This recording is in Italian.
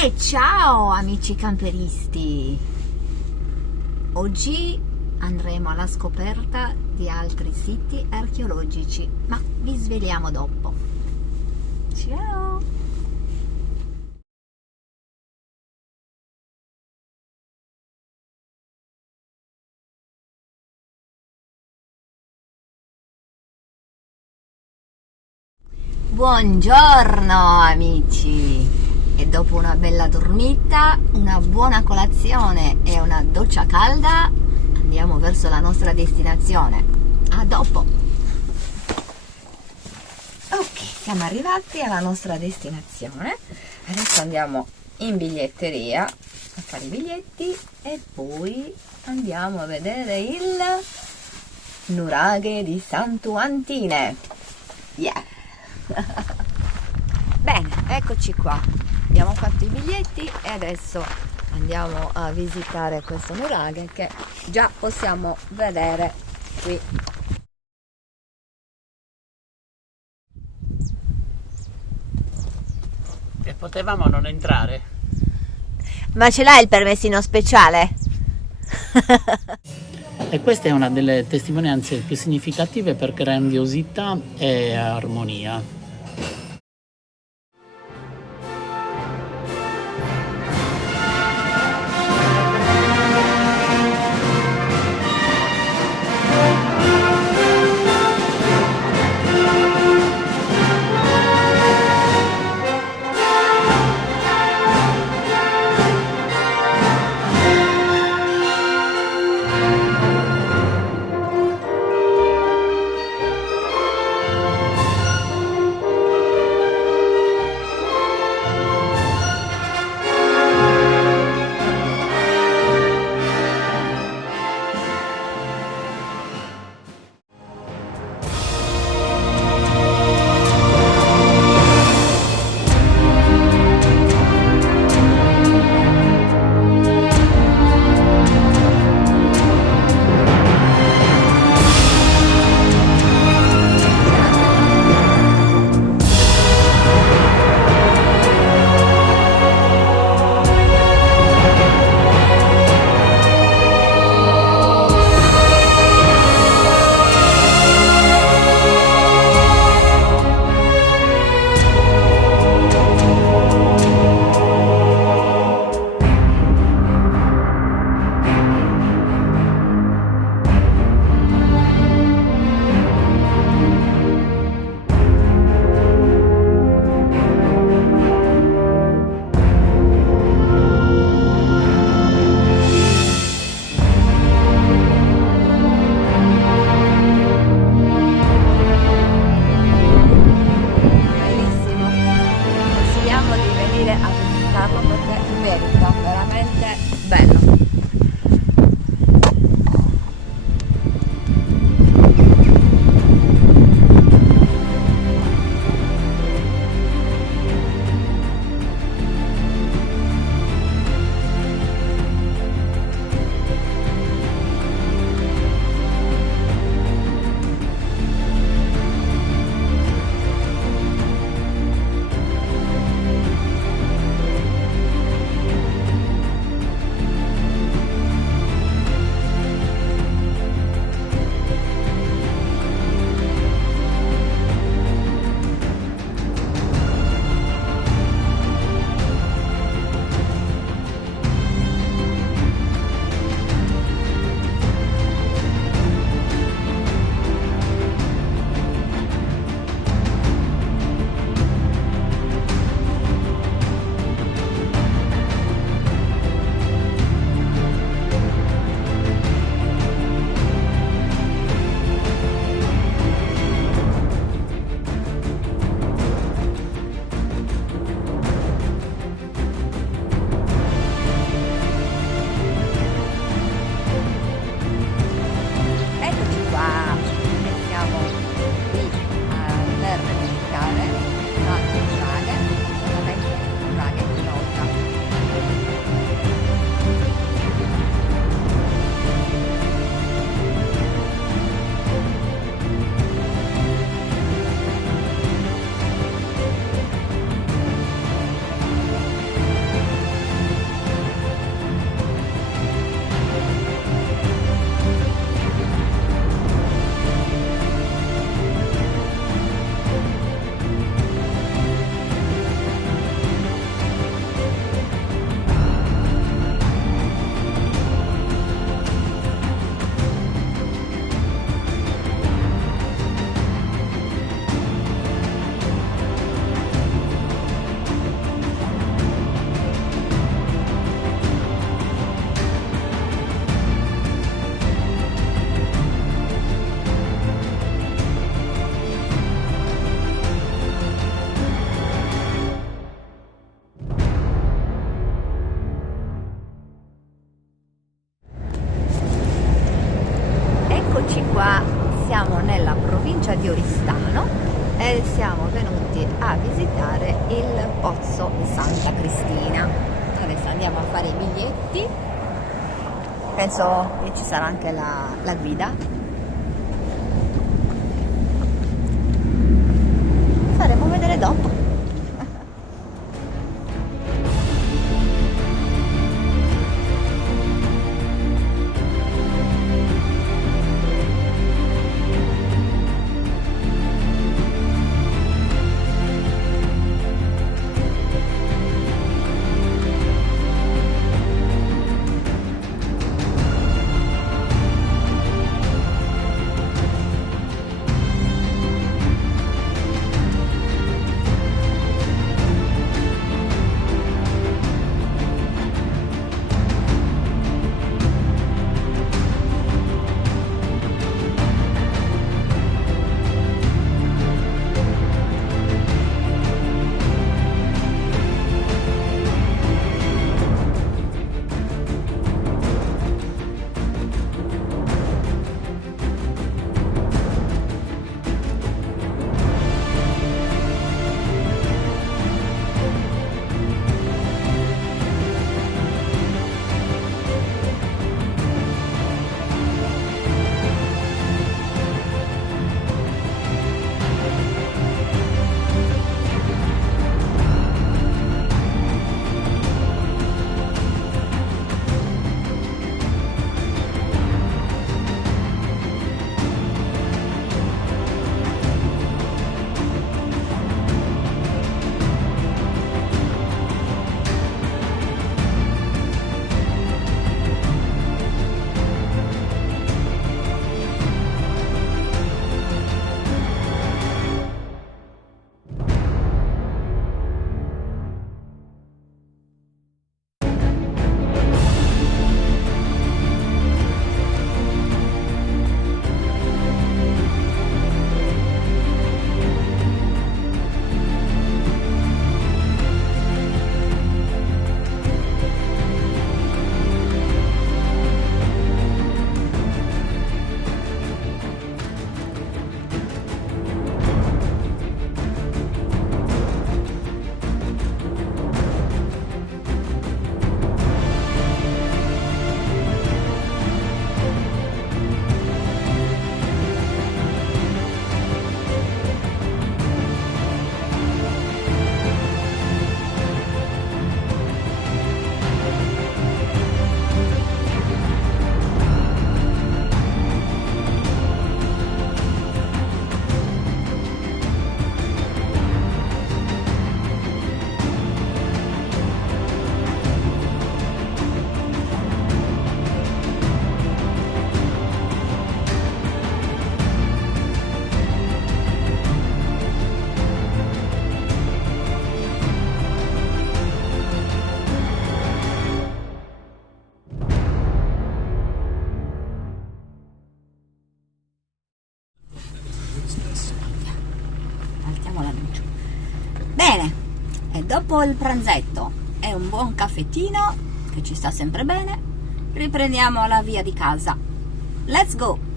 E ciao amici camperisti! Oggi andremo alla scoperta di altri siti archeologici, ma vi sveliamo dopo. Ciao! Buongiorno amici! E dopo una bella dormita, una buona colazione e una doccia calda, andiamo verso la nostra destinazione. A dopo! Ok, siamo arrivati alla nostra destinazione. Adesso andiamo in biglietteria a fare i biglietti e poi andiamo a vedere il nuraghe di Santo Antine. Yeah! Bene, eccoci qua. Abbiamo fatto i biglietti e adesso andiamo a visitare questo nuraghe che già possiamo vedere qui. E potevamo non entrare. Ma ce l'hai il permessino speciale? E questa è una delle testimonianze più significative per grandiosità e armonia. qua siamo nella provincia di Oristano e siamo venuti a visitare il Pozzo Santa Cristina. Adesso andiamo a fare i biglietti, penso che ci sarà anche la guida. Faremo vedere dopo. Bene, e dopo il pranzetto e un buon caffettino, che ci sta sempre bene, riprendiamo la via di casa. Let's go!